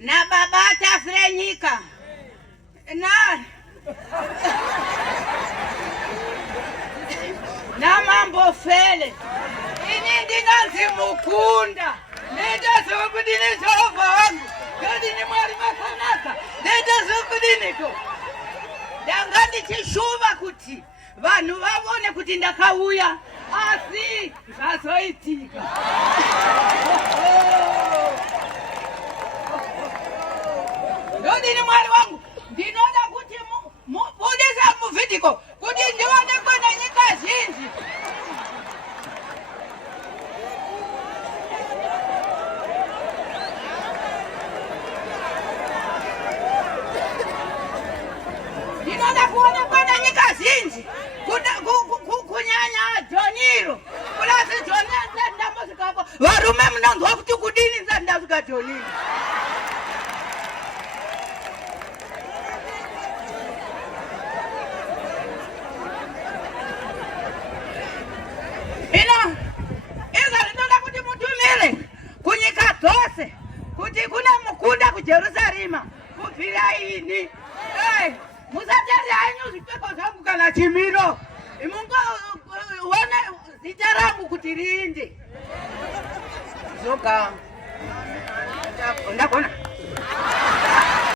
na Babata Frenyika na Mambo Fele ini ndinazimukunda nditazokudini Jehova wangu ndodini mwari makanaka nditazokudiniko ndanga ndichishuva kuti vanhu vavone kuti ndakauya asi zvazoitika. Ndodini mwari wangu ndinoda kuti mubudisa muvhidhiko kuti ndionekwe nenyika zhinji. Ndinoda kuonekwa nenyika zhinji kunyanya Joniro kulasi Joniro ndamuzikako varume munonzwa kuti kudini ndasvika Joniro. Kuti kuna mukunda kuJerusalema kubvira ini musatari hanyu zvipfeko zvangu kana chimiro mungoona zita rangu kuti rinde zoga ndagona